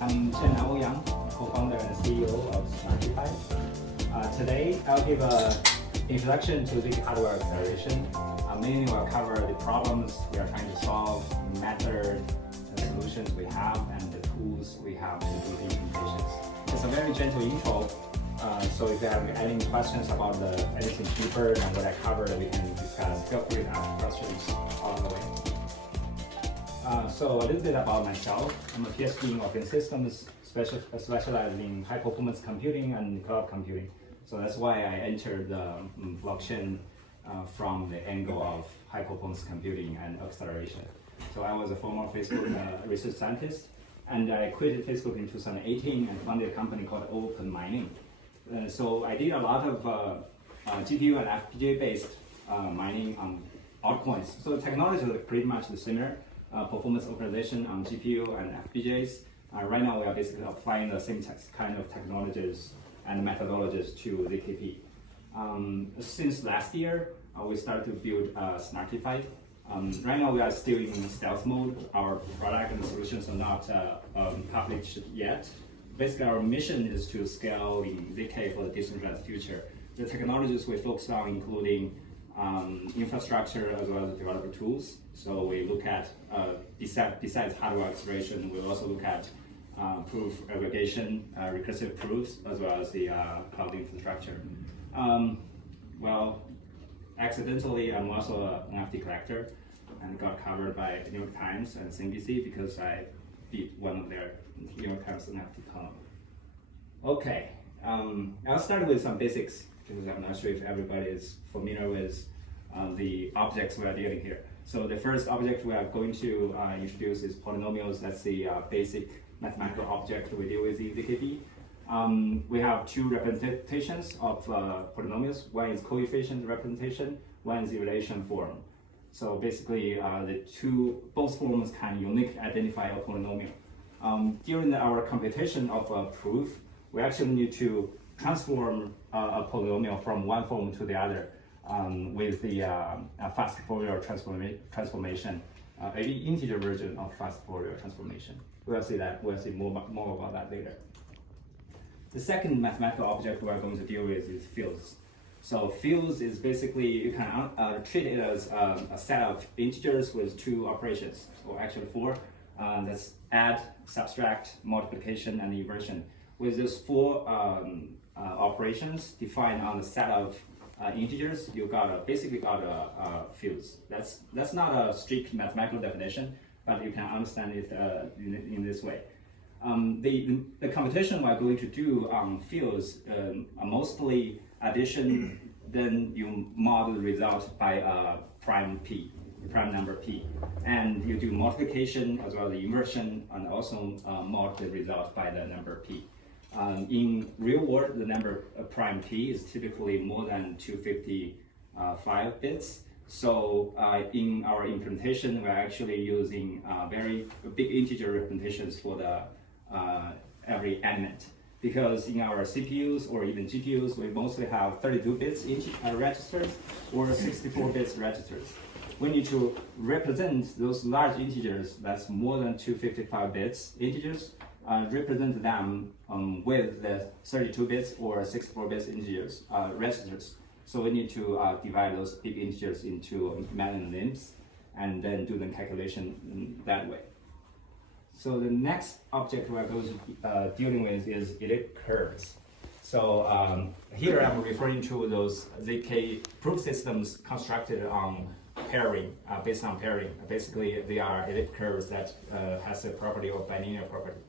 I'm Jiannan Ouyang, co-founder and CEO of Snarkify. Today, I'll give an introduction to the hardware acceleration. Mainly, we'll cover the problems we are trying to solve, method and solutions we have, and the tools we have to do the implementations. It's a very gentle intro, so if you have any questions about anything deeper than what I covered, we can discuss. Feel free to ask questions along the way. So a little bit about myself. I'm a PhD in operating systems, specialized in high performance computing and cloud computing. So that's why I entered the blockchain from the angle of high performance computing and acceleration. So I was a former Facebook research scientist, and I quit Facebook in 2018 and founded a company called Open Mining. So I did a lot of GPU and FPGA based mining on altcoins. So the technology is pretty much the similar. Performance optimization on GPU and FPGAs. Right now, we are basically applying the same kind of technologies and methodologies to ZKP. Since last year, we started to build Snarkify. Right now, we are still in stealth mode. Our product and solutions are not published yet. Basically, our mission is to scale in ZK for the decentralized future. The technologies we focus on including infrastructure as well as developer tools. So we look at, besides hardware acceleration, we also look at proof aggregation, recursive proofs, as well as the cloud infrastructure. Well, accidentally, I'm also an NFT collector and got covered by New York Times and CNBC because I beat one of their New York Times NFT column. Okay, I'll start with some basics because I'm not sure if everybody is familiar with the objects we are dealing here. So the first object we are going to introduce is polynomials. That's the basic mathematical object we deal with in ZKP. We have two representations of polynomials. One is coefficient representation, one is evaluation form. So basically, both forms can uniquely identify a polynomial. During our computation of a proof, we actually need to transform a polynomial from one form to the other with the fast Fourier transformation, an integer version of fast Fourier transformation. We'll see more about that later. The second mathematical object we're going to deal with is fields. So fields is basically, you can treat it as a set of integers with two operations, or actually four. That's add, subtract, multiplication, and inversion. With those four operations defined on the set of integers, you basically got fields. That's not a strict mathematical definition, but you can understand it in this way. The computation we're going to do on fields are mostly addition, then you model the result by a prime number p, and you do multiplication as well as the inversion, and also model the result by the number p. In real world, the number prime p is typically more than 255 bits. So in our implementation, we're actually using very big integer representations for the every element. Because in our CPUs or even GPUs, we mostly have 32 bits registers or 64 bits registers. We need to represent those large integers that's more than 255 bits integers, represent them with the 32 bits or 64 bits integers registers. So we need to divide those big integers into many limbs and then do the calculation that way. So the next object we're going to be dealing with is elliptic curves. So here I'm referring to those ZK proof systems constructed on pairing, based on pairing. Basically, they are elliptic curves that has a property of bilinear property.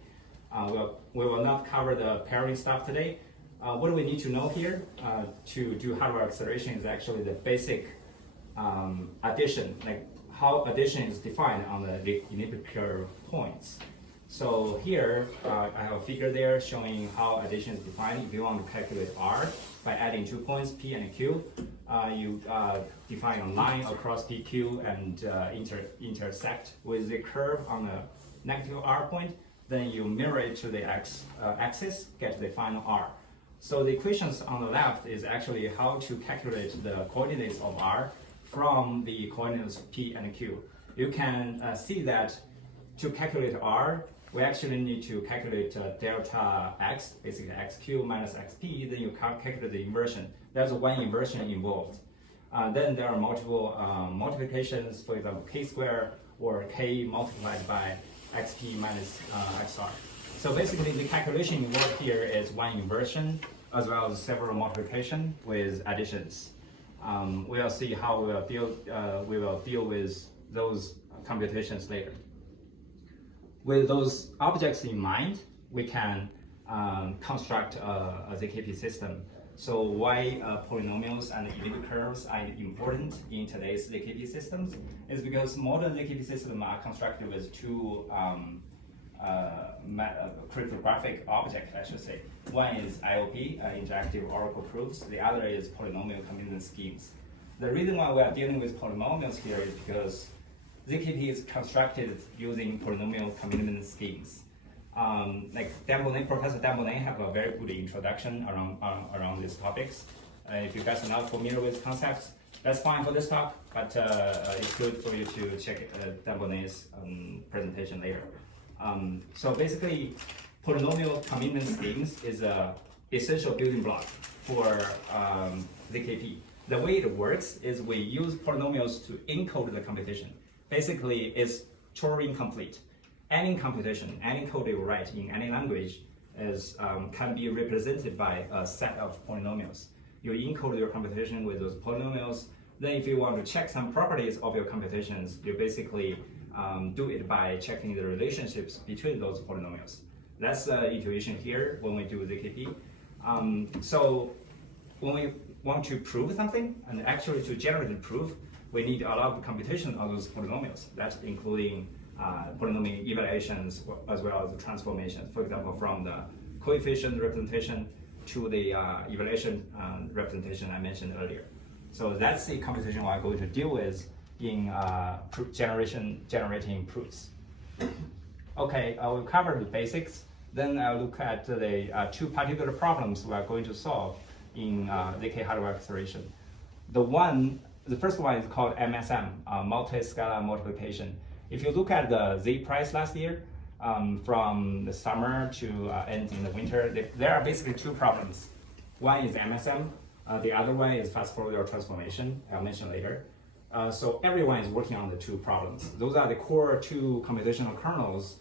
We will not cover the pairing stuff today. What we need to know here to do hardware acceleration is actually the basic addition, like how addition is defined on the elliptic curve points. So here I have a figure there showing how addition is defined. If you want to calculate R by adding 2 points, P and Q, you define a line across PQ and intersect with the curve on the negative R point. Then you mirror it to the axis, get the final R. So the equations on the left is actually how to calculate the coordinates of R from the coordinates P and Q. You can see that to calculate R, we actually need to calculate delta x, basically xq minus xp, then you calculate the inversion. There's one inversion involved. Then there are multiple multiplications, for example, k squared or k multiplied by xp minus xr. So basically the calculation involved here is one inversion as well as several multiplication with additions. We'll see how we will deal with those computations later. With those objects in mind, we can construct a ZKP system. So why polynomials and elliptic curves are important in today's ZKP systems is because modern ZKP systems are constructed with two cryptographic objects, I should say. One is IOP, interactive oracle proofs. The other is polynomial commitment schemes. The reason why we are dealing with polynomials here is because ZKP is constructed using polynomial commitment schemes. Like Professor Dan Bonnet have a very good introduction around these topics. If you guys are not familiar with concepts, that's fine for this talk, but it's good for you to check Dan Bonnet's presentation later. So basically, polynomial commitment schemes is an essential building block for ZKP. The way it works is we use polynomials to encode the computation. Basically, it's Turing complete. Any computation, any code you write in any language can be represented by a set of polynomials. You encode your computation with those polynomials. Then if you want to check some properties of your computations, you basically do it by checking the relationships between those polynomials. That's the intuition here when we do ZKP. So when we want to prove something, and actually to generate the proof, we need a lot of computation of those polynomials. That's including polynomial evaluations as well as transformations. For example, from the coefficient representation to the evaluation representation I mentioned earlier. So that's the computation we're going to deal with in generating proofs. Okay, we'll cover the basics. Then I'll look at the two particular problems we are going to solve in ZK hardware acceleration. The first one is called MSM, multi-scalar multiplication. If you look at the Z price last year, from the summer to end in the winter, there are basically two problems. One is MSM, the other one is fast Fourier transformation, I'll mention later. So everyone is working on the two problems. Those are the core two computational kernels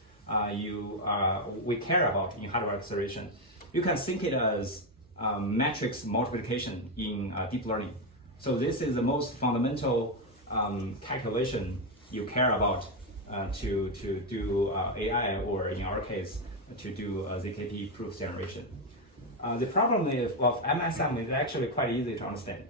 we care about in hardware acceleration. You can think it as matrix multiplication in deep learning. So this is the most fundamental calculation you care about to do AI, or in our case, to do ZKP proof generation. The problem of MSM is actually quite easy to understand.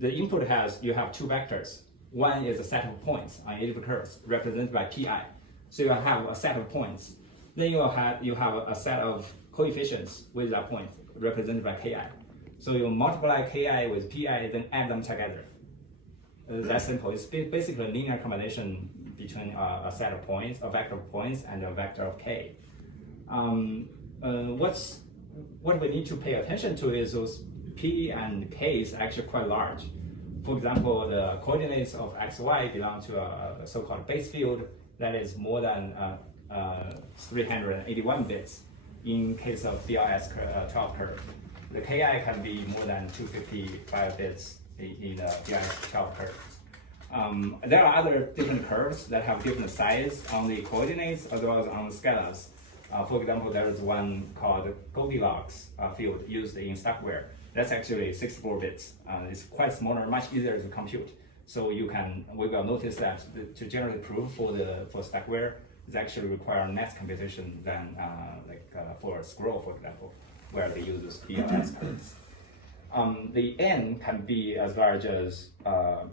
The input you have two vectors. One is a set of points on elliptic curves represented by pi. So you have a set of points. Then you have a set of coefficients with that point represented by ki. So you multiply ki with pi, then add them together. That's simple. It's basically a linear combination between a set of points, a vector of points, and a vector of k. What we need to pay attention to is those p and k is actually quite large. For example, the coordinates of x, y belong to a so-called base field that is more than 381 bits in case of DLS 12 curve. The ki can be more than 255 bits in the DLS 12 curve. There are other different curves that have different size on the coordinates as well as on the scalars. For example, there is one called Goldilocks field used in Snarkify. That's actually 64 bits. It's quite smaller, much easier to compute. So we will notice that to generate the proof for Snarkify is actually require less computation than for Scroll, for example, where they use BLS curves. The n can be as large as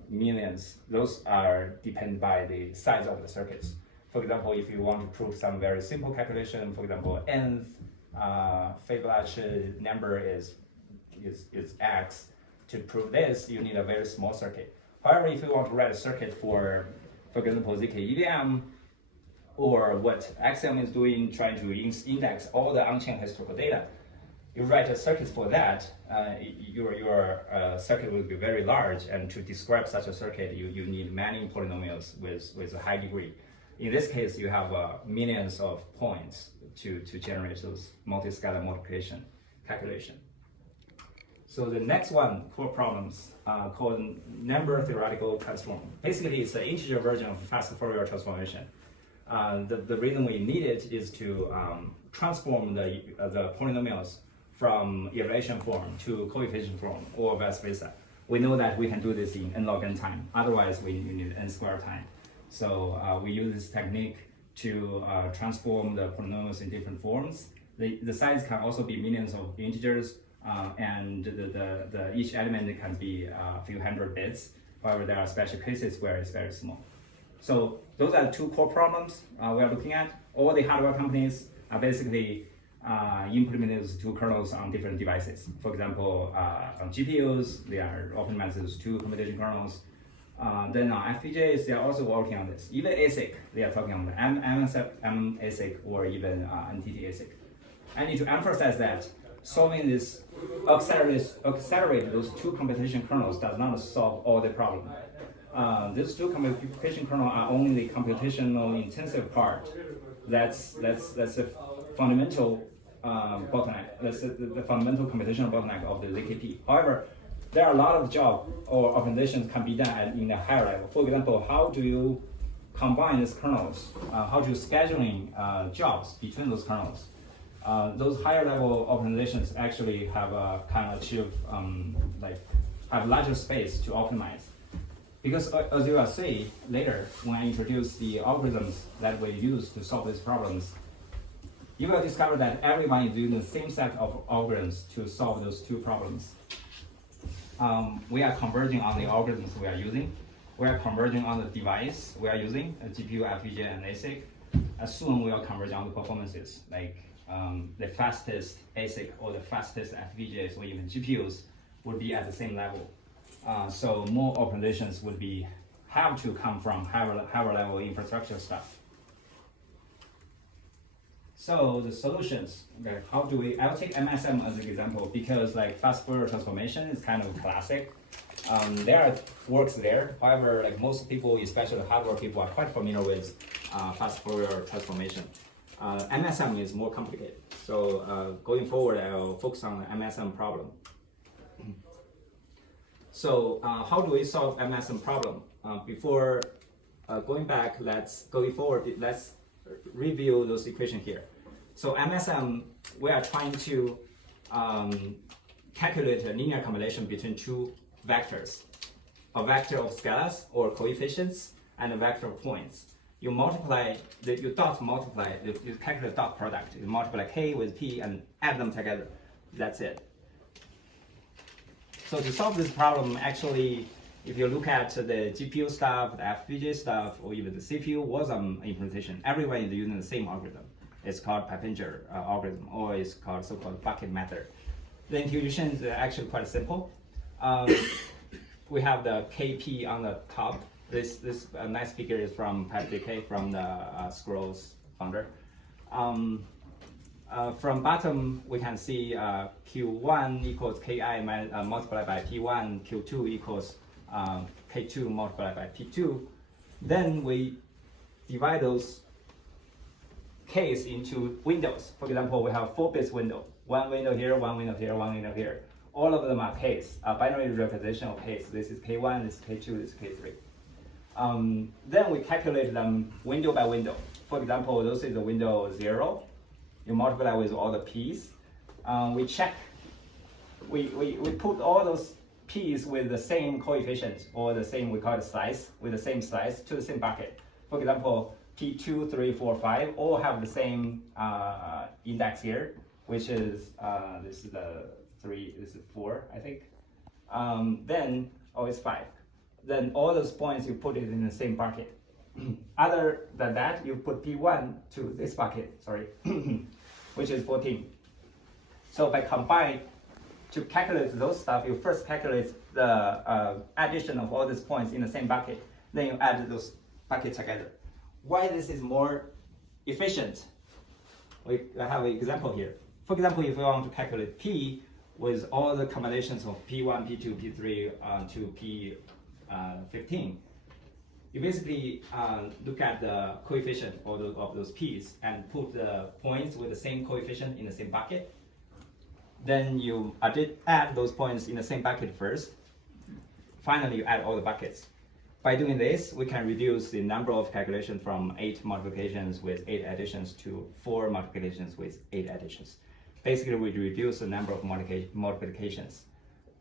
millions. Those are dependent by the size of the circuits. For example, if you want to prove some very simple calculation, for example, nth Fibonacci number is x. To prove this, you need a very small circuit. However, if you want to write a circuit for example, ZK EVM, or what Axiom is doing, trying to index all the on-chain historical data, you write a circuit for that, your circuit will be very large, and to describe such a circuit, you need many polynomials with a high degree. In this case, you have millions of points to generate those multi-scalar multiplication calculation. So the next one, core problems, called number theoretical transform. Basically, it's an integer version of fast Fourier transformation. The reason we need it is to transform the polynomials from iteration form to coefficient form, or vice versa. We know that we can do this in n log n time. Otherwise, we need n square time. So we use this technique to transform the polynomials in different forms. The size can also be millions of integers, and each element can be a few hundred bits. However, there are special cases where it's very small. So those are two core problems we are looking at. All the hardware companies are basically implementing those two kernels on different devices. For example, on GPUs, they are optimizing those two computation kernels. Then on FPGAs, they are also working on this. Even ASIC, they are talking on the MSM ASIC or even NTT ASIC. I need to emphasize that solving this accelerate those two computation kernels does not solve all the problem. These two computation kernels are only the computational intensive part. That's a fundamental bottleneck. That's the fundamental computational bottleneck of the ZKP. However, there are a lot of jobs or optimizations can be done in a higher level. For example, how do you combine these kernels? How do you scheduling jobs between those kernels? Those higher level optimizations actually have a kind of achieve have larger space to optimize. Because as you will see later, when I introduce the algorithms that we use to solve these problems, you will discover that everyone is using the same set of algorithms to solve those two problems. We are converging on the algorithms we are using. We are converging on the device we are using, a GPU, FPGA, and ASIC. Soon we will converge on the performances, like the fastest ASIC or the fastest FPGAs or even GPUs would be at the same level. So more optimizations would have to come from higher level infrastructure stuff. So the solutions, okay, how do we, I'll take MSM as an example because like fast Fourier transformation is kind of classic. There are works there, however, like most people, especially hardware people, are quite familiar with fast Fourier transformation. MSM is more complicated. So going forward, I'll focus on the MSM problem. So how do we solve MSM problem? Before going back, let's review those equations here. So MSM, we are trying to calculate a linear combination between two vectors, a vector of scalars or coefficients and a vector of points. You multiply, you calculate dot product. You multiply k with p and add them together. That's it. So to solve this problem, actually, if you look at the GPU stuff, the FPGA stuff, or even the CPU was an implementation, everyone is using the same algorithm. It's called Pippenger algorithm, or it's called so-called bucket method. The intuition is actually quite simple. We have the KP on the top. This nice figure is from Pippenger, from the Scrolls founder. From bottom, we can see Q1 equals Ki multiplied by P1, Q2 equals K2 multiplied by P2. Then we divide those Ks into windows. For example, we have 4 bits window. One window here, one window here, one window here. All of them are Ks, a binary representation of Ks. This is K1, this is K2, this is K3. Then we calculate them window by window. For example, this is the window 0. You multiply with all the P's. We check, we put all those P's with the same coefficient, or the same, we call it slice, with the same slice to the same bucket. For example, P2, 3, 4, 5 all have the same index here, which is, this is the 3, this is 4, I think. Then, it's 5. Then all those points, you put it in the same bucket. Other than that, you put P1 to this bucket, sorry, which is 14. So by combine, to calculate those stuff, you first calculate the addition of all these points in the same bucket. Then you add those buckets together. Why this is more efficient? We have an example here. For example, if we want to calculate P with all the combinations of P1, P2, P3 to P15, you basically look at the coefficient of those p's and put the points with the same coefficient in the same bucket. Then you add those points in the same bucket first. Finally, you add all the buckets. By doing this, we can reduce the number of calculations from 8 multiplications with 8 additions to 4 multiplications with 8 additions. Basically, we reduce the number of multiplications.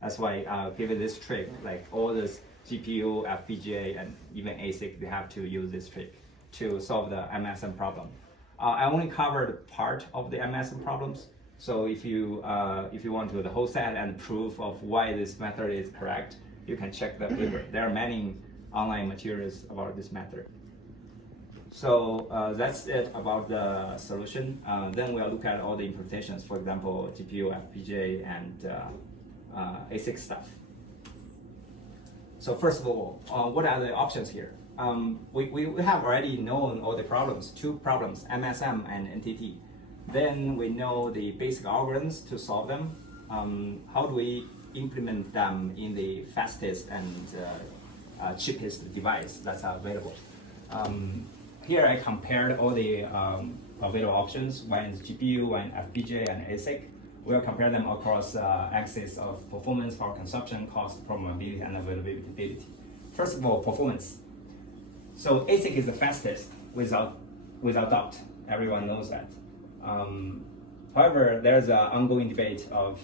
That's why given this trick, like all this GPU, FPGA, and even ASIC, they have to use this trick to solve the MSM problem. I only covered part of the MSM problems. So if you want to do the whole set and proof of why this method is correct, you can check the paper. There are many online materials about this method. So that's it about the solution. Then we'll look at all the implementations, for example, GPU, FPGA, and ASIC stuff. So first of all, what are the options here? We have already known all the problems, 2 problems, MSM and NTT. Then we know the basic algorithms to solve them. How do we implement them in the fastest and cheapest device that's available? Here I compared all the available options. One is GPU, one FPGA, and ASIC. We'll compare them across axis of performance, power consumption, cost, programmability, and availability. First of all, performance. So ASIC is the fastest without doubt. Everyone knows that. However, there's an ongoing debate of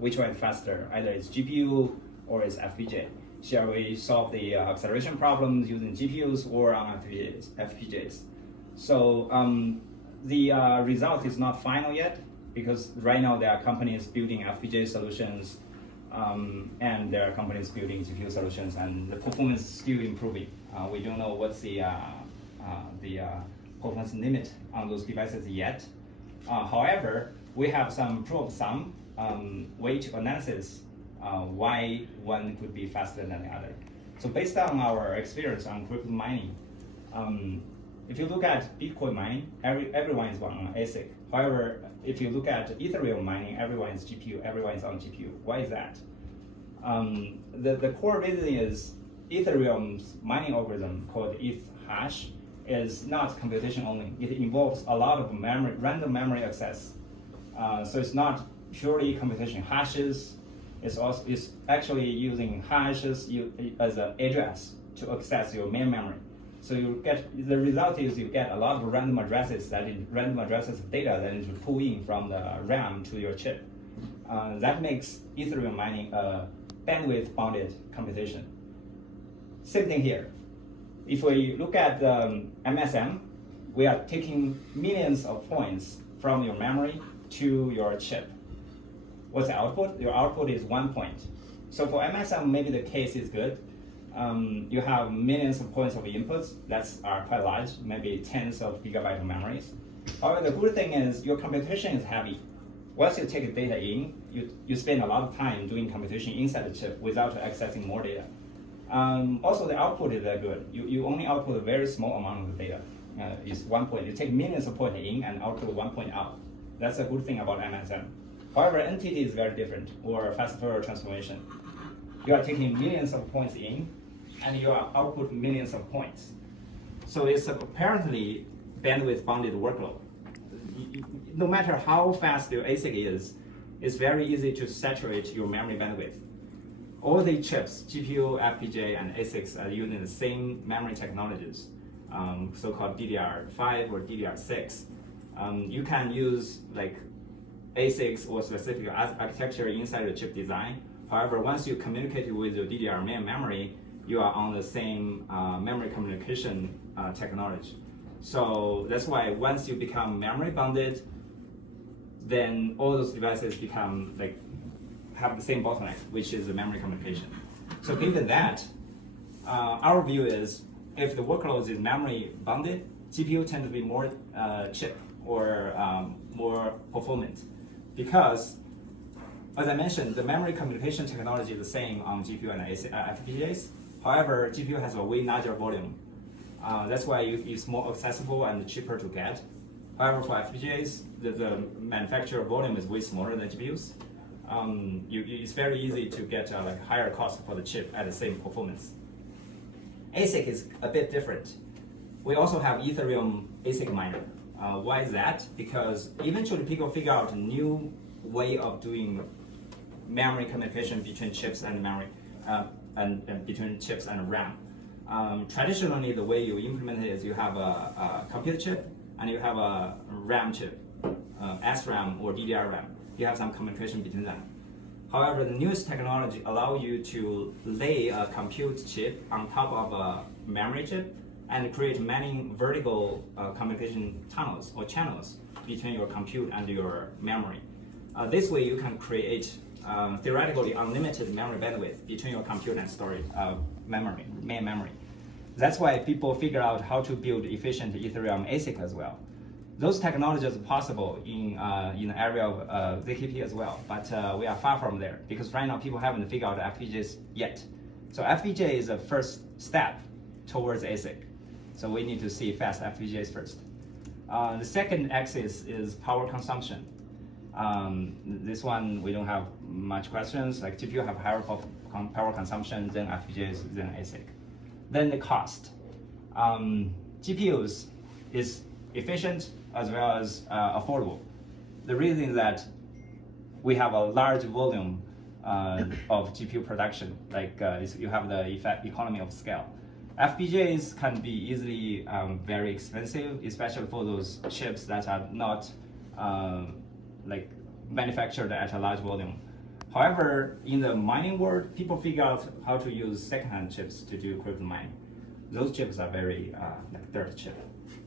which one is faster. Either it's GPU or it's FPGA. Shall we solve the acceleration problems using GPUs or on FPGAs? So the result is not final yet, because right now there are companies building FPGA solutions and there are companies building GPU solutions, and the performance is still improving. We don't know what's the performance limit on those devices yet. However, we have some proof of sum way to analysis why one could be faster than the other. So based on our experience on crypto mining, if you look at Bitcoin mining, everyone is on ASIC. However, if you look at Ethereum mining, everyone is GPU, everyone is on GPU. Why is that? The core reason is Ethereum's mining algorithm called ETH#. Is not computation only. It involves a lot of memory, random memory access. So it's not purely computation. Hashes is actually using hashes as an address to access your main memory. So the result is you get a lot of random addresses of data that is pulled in from the RAM to your chip. That makes Ethereum mining a bandwidth bounded computation. Same thing here. If we look at MSM, we are taking millions of points from your memory to your chip. What's the output? Your output is 1 point. So for MSM, maybe the case is good. You have millions of points of inputs that are quite large, maybe tens of gigabytes of memories. However, the good thing is your computation is heavy. Once you take data in, you spend a lot of time doing computation inside the chip without accessing more data. Also, the output is very good. You only output a very small amount of the data. It's 1 point. You take millions of points in and output 1 point out. That's a good thing about MSM. However, NTT is very different, or fast Fourier transformation. You are taking millions of points in, and you are output millions of points. So it's apparently bandwidth bounded workload. No matter how fast your ASIC is, it's very easy to saturate your memory bandwidth. All the chips, GPU, FPGA, and ASICs are using the same memory technologies, so-called DDR5 or DDR6. You can use ASICs or specific architecture inside the chip design. However, once you communicate with your DDR main memory, you are on the same memory communication technology. So that's why once you become memory bounded, then all those devices become have the same bottleneck, which is the memory communication. So given that, our view is if the workload is memory bounded, GPU tends to be more chip or more performant, because as I mentioned, the memory communication technology is the same on GPU and FPGAs. However, GPU has a way larger volume. That's why it's more accessible and cheaper to get. However, for FPGAs, the manufacturer volume is way smaller than GPUs. It's very easy to get higher cost for the chip at the same performance. ASIC is a bit different. We also have Ethereum ASIC miner. Why is that? Because eventually people figure out a new way of doing memory communication between chips and memory, and between chips and RAM. Traditionally, the way you implement it is you have a computer chip and you have a RAM chip, SRAM or DDR-RAM. You have some communication between them. However, the newest technology allows you to lay a compute chip on top of a memory chip and create many vertical communication tunnels or channels between your compute and your memory. This way, you can create theoretically unlimited memory bandwidth between your compute and storage main memory. That's why people figure out how to build efficient Ethereum ASIC as well. Those technologies are possible in the area of ZKP as well, but we are far from there because right now people haven't figured out FPGAs yet. So FPGA is the first step towards ASIC. So we need to see fast FPGAs first. The second axis is power consumption. This one we don't have much questions. Like GPU have higher power consumption than FPGAs than ASIC. Then the cost. GPUs is efficient as well as affordable. The reason is that we have a large volume of GPU production. Like you have the economy of scale. FPGAs can be easily very expensive, especially for those chips that are not like manufactured at a large volume. However, in the mining world, people figure out how to use second-hand chips to do crypto mining. Those chips are very like dirt chip,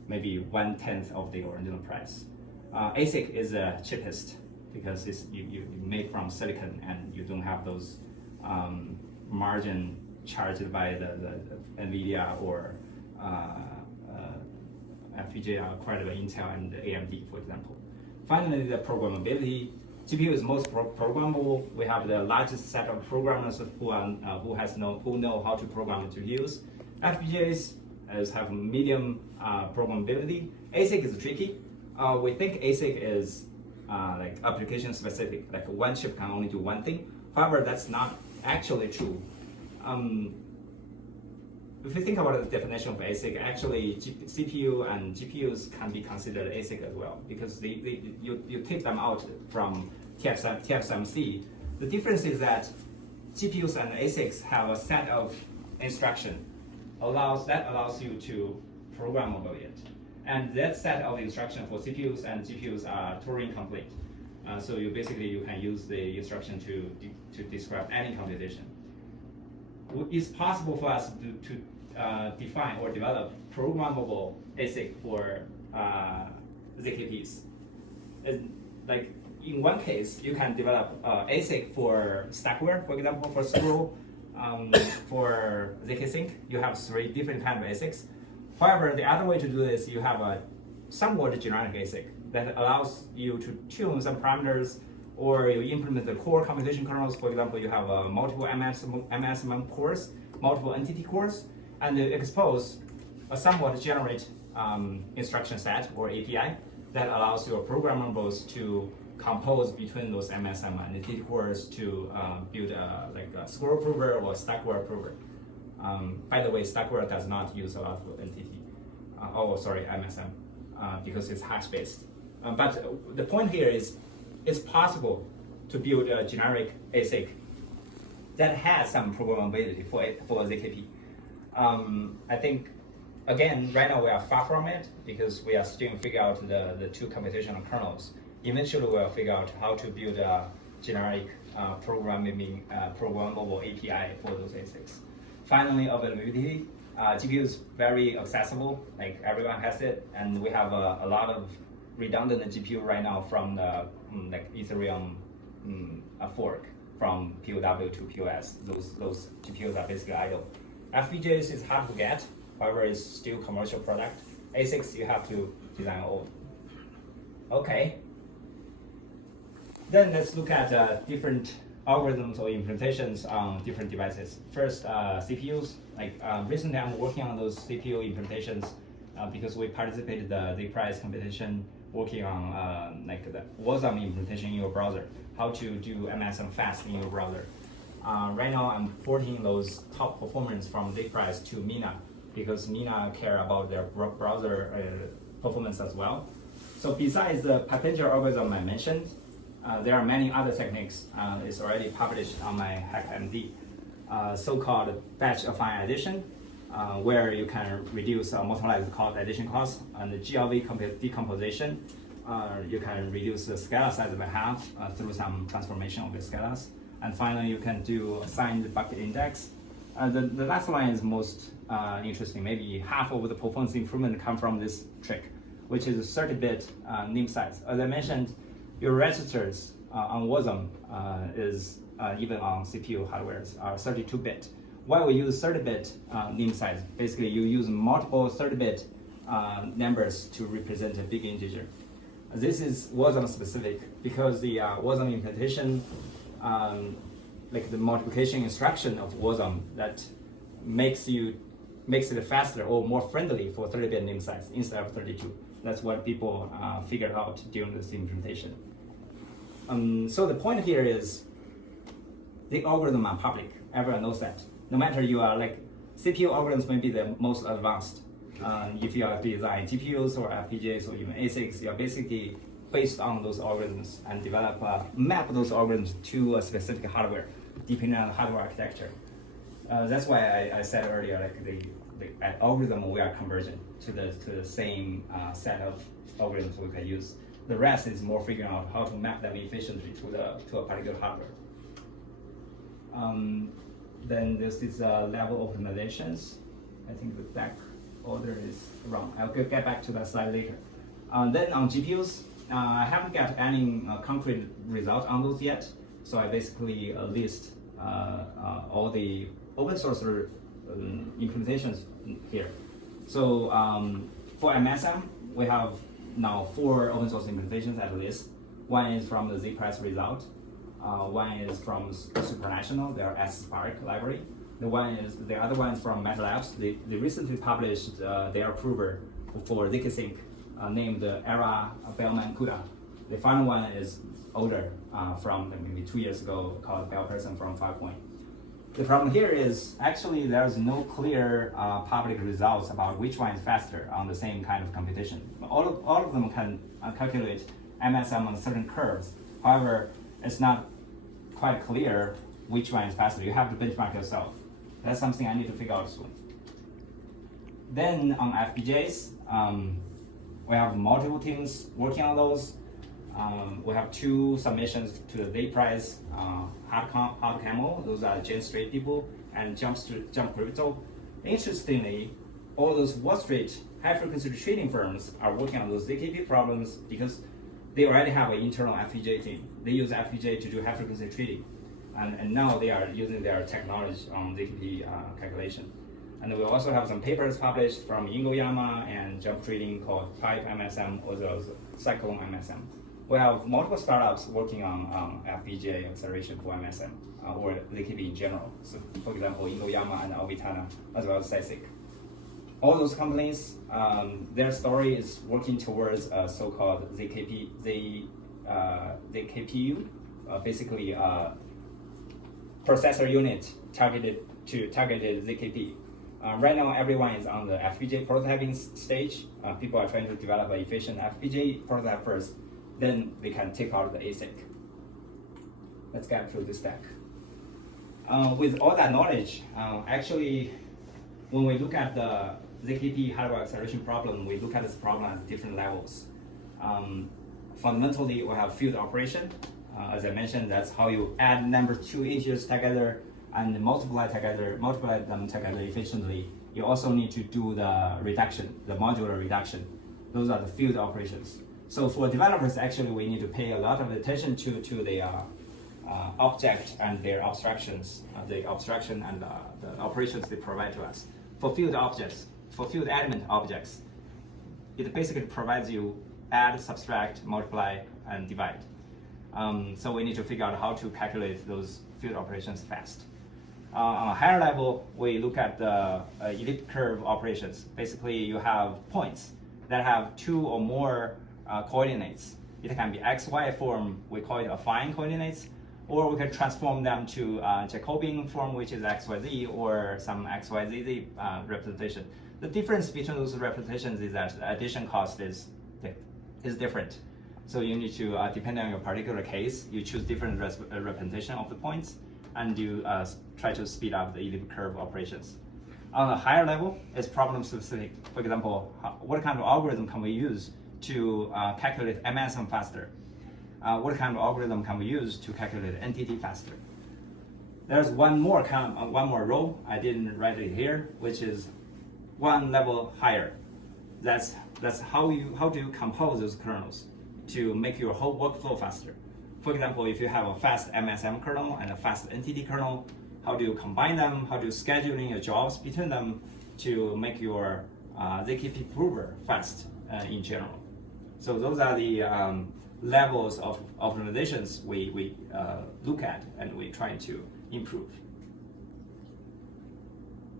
maybe 1/10 of the original price. ASIC is the cheapest because it's you make from silicon and you don't have those margin charged by the NVIDIA or FPGA acquired by Intel and AMD, for example. Finally, the programmability. GPU is most programmable. We have the largest set of programmers who know how to program to use. FPGAs have medium programmability. ASIC is tricky. We think ASIC is like application specific, like one chip can only do one thing. However, that's not actually true. If you think about the definition of ASIC, actually CPU and GPUs can be considered ASIC as well because you take them out from TSMC. The difference is that GPUs and ASICs have a set of instruction that allows you to programmable it, and that set of instruction for CPUs and GPUs are Turing complete. So you can use the instruction to describe any computation. It's possible for us to define or develop programmable ASIC for ZKPs. Like in one case, you can develop ASIC for stackware, for example, for scroll, for ZK-Sync. You have 3 different kinds of ASICs. However, the other way to do this, you have a somewhat generic ASIC that allows you to tune some parameters, or you implement the core computation kernels. For example, you have multiple MSM cores, multiple NTT cores, and you expose a somewhat generate instruction set or API that allows your programmables to compose between those MSM and NTT cores to build like a scroll prover or stackware prover. By the way, stackware does not use a lot of NTT. MSM, because it's hash based. But the point here is, it's possible to build a generic ASIC that has some programmability for ZKP. I think, again, right now we are far from it because we are still figuring out the 2 computational kernels. Eventually, we'll figure out how to build a generic programmable API for those ASICs. Finally, availability. GPU is very accessible, like everyone has it, and we have a lot of redundant GPU right now from the like Ethereum fork from POW to POS. Those GPUs are basically idle. FPGAs is hard to get, however, it's still commercial product. ASICs you have to design own. Okay. Then let's look at different algorithms or implementations on different devices. First, CPUs. Like recently, I'm working on those CPU implementations because we participated in the prize competition, working on like the WASM implementation in your browser, how to do MSM fast in your browser. Right now, I'm porting those top performance from ZPrice to Mina because Mina care about their browser performance as well. So besides the Pippenger algorithm I mentioned, there are many other techniques. It's already published on my HackMD, so-called batch affine addition, where you can reduce multiply called addition cost, and the GLV decomposition. You can reduce the scalar size by half through some transformation of the scalars. And finally, you can do assigned bucket index. The last one is most interesting. Maybe half of the performance improvement come from this trick, which is a 30-bit name size. As I mentioned, your registers on WASM is even on CPU hardwares are 32-bit. Why we use 30-bit name size? Basically, you use multiple 30-bit numbers to represent a big integer. This is WASM specific because the WASM implementation, like the multiplication instruction of WASM, that makes it faster or more friendly for 30-bit name size instead of 32. That's what people figured out during this implementation. So the point here is the algorithm are public. Everyone knows that. No matter you are like CPU algorithms may be the most advanced. If you are designing GPUs or FPGAs or even ASICs, you are basically based on those algorithms and develop map those algorithms to a specific hardware, depending on the hardware architecture. That's why I said earlier, like the algorithm we are convergent to the same set of algorithms we can use. The rest is more figuring out how to map them efficiently to a particular hardware. Then this is level optimizations. I think the back order is wrong. I'll get back to that slide later. Then on GPUs, I haven't got any concrete result on those yet. So I basically list all the open source implementations here. So for MSM, we have now 4 open source implementations at least. One is from the ZPrice result. One is from Supranational, their SSpark library. The other one is from MATLABs. They recently published their approver for ZK-Sync, named Era Bellman CUDA. The final one is older, from maybe 2 years ago, called Bell Person from 5.0. The problem here is actually there's no clear public results about which one is faster on the same kind of computation. All of them can calculate MSM on certain curves. However, it's not quite clear which one is faster. You have to benchmark yourself. That's something I need to figure out soon. Then on FPGAs, we have multiple teams working on those. We have 2 submissions to the ZPrice hard camel. Those are Jane Street people and Jump Crypto. Interestingly, all those Wall Street high-frequency trading firms are working on those ZKP problems because they already have an internal FPGA team. They use FPGA to do high-frequency trading. And now they are using their technology on ZKP calculation. And we also have some papers published from Ouyangfrom and Jump Trading called Pipe MSM or the Cyclone MSM. We have multiple startups working on FPGA acceleration for MSM or ZKP in general. So for example, Ouyangfrom and Alvitana, as well as ASIC. All those companies, their story is working towards a so-called ZKPU, basically processor unit targeted ZKP. Right now, everyone is on the FPGA prototyping stage. People are trying to develop an efficient FPGA prototype first, then they can take out the ASIC. Let's get through this stack. With all that knowledge, actually, when we look at the ZKP hardware acceleration problem, we look at this problem at different levels. Fundamentally, we have field operation. As I mentioned, that's how you add number 2 integers together and multiply them together efficiently. You also need to do the reduction, the modular reduction. Those are the field operations. So for developers, actually, we need to pay a lot of attention to the object and their abstractions, the abstraction and the operations they provide to us. For field objects, for field element objects, it basically provides you add, subtract, multiply, and divide. So we need to figure out how to calculate those field operations fast. On a higher level, we look at the elliptic curve operations. Basically, you have points that have 2 or more coordinates. It can be x, y form, we call it affine coordinates, or we can transform them to Jacobian form, which is XYZ, or some XYZ representation. The difference between those representations is that the addition cost is different. So you need to, depending on your particular case, you choose different representation of the points, and you try to speed up the elliptic curve operations. On a higher level, it's problem specific. For example, what kind of algorithm can we use to calculate MSM faster? What kind of algorithm can we use to calculate NTT faster? There's one more row. I didn't write it here, which is one level higher. That's how do you compose those kernels to make your whole workflow faster. For example, if you have a fast MSM kernel and a fast NTT kernel, how do you combine them? How do you scheduling your jobs between them to make your ZKP prover fast in general? So those are the levels of optimizations we look at and we try to improve.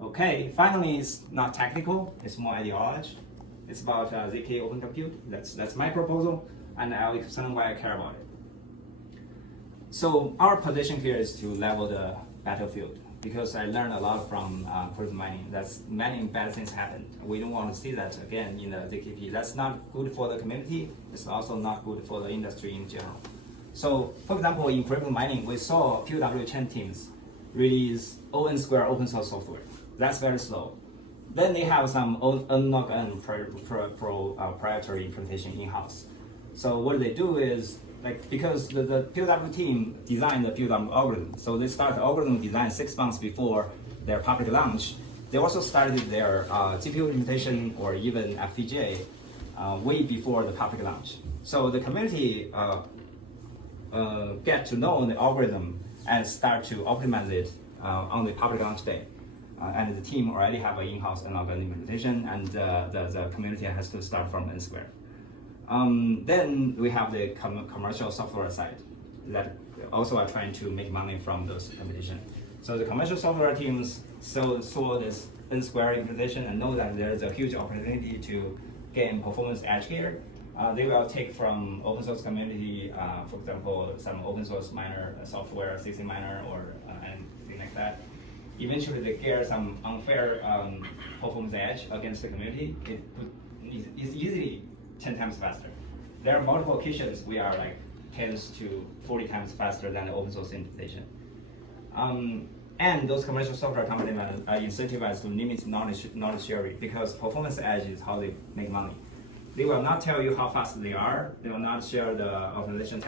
Okay, finally, it's not technical, it's more ideology. It's about ZK Open Compute. That's my proposal, and I'll explain why I care about it. So our position here is to level the battlefield, because I learned a lot from crypto mining. That's many bad things happened. We don't want to see that again in the ZKP. That's not good for the community. It's also not good for the industry in general. So, for example, in crypto mining, we saw POW chain teams release ON square open source software. That's very slow. Then they have some unlock-n proprietary implementation in-house. So what they do is, because the POW team designed the POW algorithm, so they start the algorithm design 6 months before their public launch. They also started their GPU implementation or even FPGA way before the public launch. So the community get to know the algorithm and start to optimize it on the public launch day. And the team already have an in-house algorithm implementation, and the community has to start from N square. Then we have the commercial software side that also are trying to make money from those competition. So the commercial software teams saw this N square implementation and know that there's a huge opportunity to gain performance edge here. They will take from open source community, for example, some open source miner software, 16 miner or anything like that. Eventually they get some unfair performance edge against the community. It's easily 10 times faster. There are multiple occasions we are like 10 to 40 times faster than the open source implementation. And those commercial software companies are incentivized to limit knowledge sharing, because performance edge is how they make money. They will not tell you how fast they are. They will not share the optimization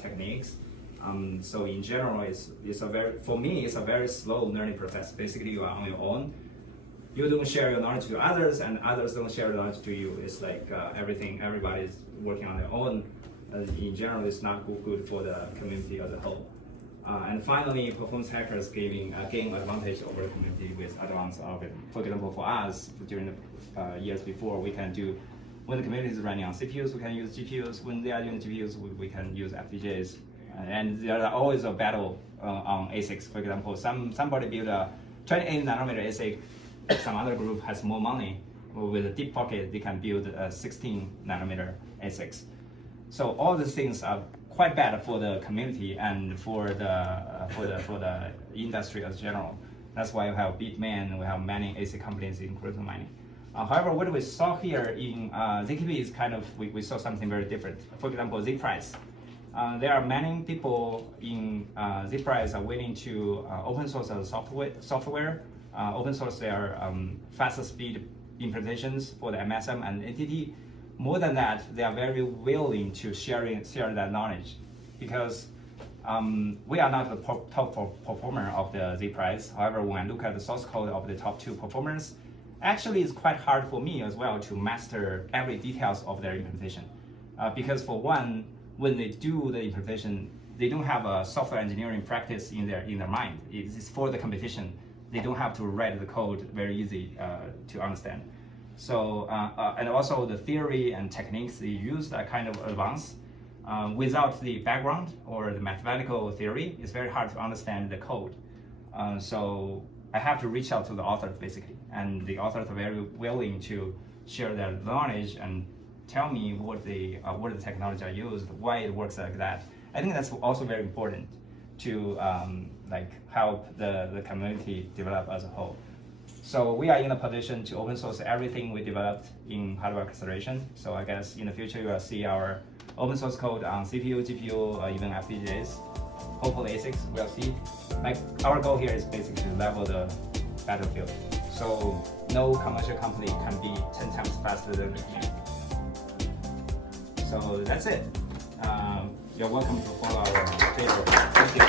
techniques. So in general, for me, it's a very slow learning process. Basically, you are on your own. You don't share your knowledge to others, and others don't share knowledge to you. It's like everybody's working on their own. In general, it's not good for the community as a whole. And finally, performance hackers gain advantage over the community with advanced algorithm. For example, for us, during the years before, we can do, when the community is running on CPUs, we can use GPUs. When they are using GPUs, we can use FPGAs. And there are always a battle on ASICs. For example, somebody built a 28 nanometer ASIC, some other group has more money. With a deep pocket, they can build a 16 nanometer ASICs. So all these things are quite bad for the community and for the industry as general. That's why we have Bitmain, we have many ASIC companies in crypto mining. However, what we saw here in ZKP is kind of, we saw something very different. For example, Z-Price. There are many people in Z-Price are willing to open source the software, open source their faster speed implementations for the MSM and NTT. More than that, they are very willing to share that knowledge, because we are not the top performer of the Z-Price. However, when I look at the source code of the top 2 performers, actually it's quite hard for me as well to master every details of their implementation. Because for one, when they do the implementation, they don't have a software engineering practice in their mind. It's for the competition. They don't have to write the code very easy to understand. So, and also the theory and techniques they use are kind of advanced. Without the background or the mathematical theory, it's very hard to understand the code. So I have to reach out to the authors basically, and the authors are very willing to share their knowledge and tell me what the technology I used, why it works like that. I think that's also very important, to like help the community develop as a whole. So we are in a position to open source everything we developed in hardware acceleration. So I guess in the future you will see our open source code on CPU, GPU, or even FPGAs. Hopefully ASICs, we'll see. Like our goal here is basically to level the battlefield. So no commercial company can be 10 times faster than me. So that's it. You're welcome to follow our Facebook. Thank you.